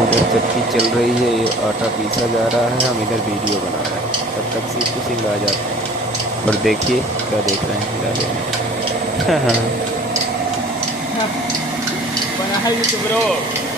उधर चक्की चल रही है, ये आटा पीसा जा रहा है, हम इधर वीडियो बना रहे हैं। तब तक सीपू सिंह आ जाते हैं। और देखिए क्या देख रहे हैं निराले में। Bana hay YouTube bro.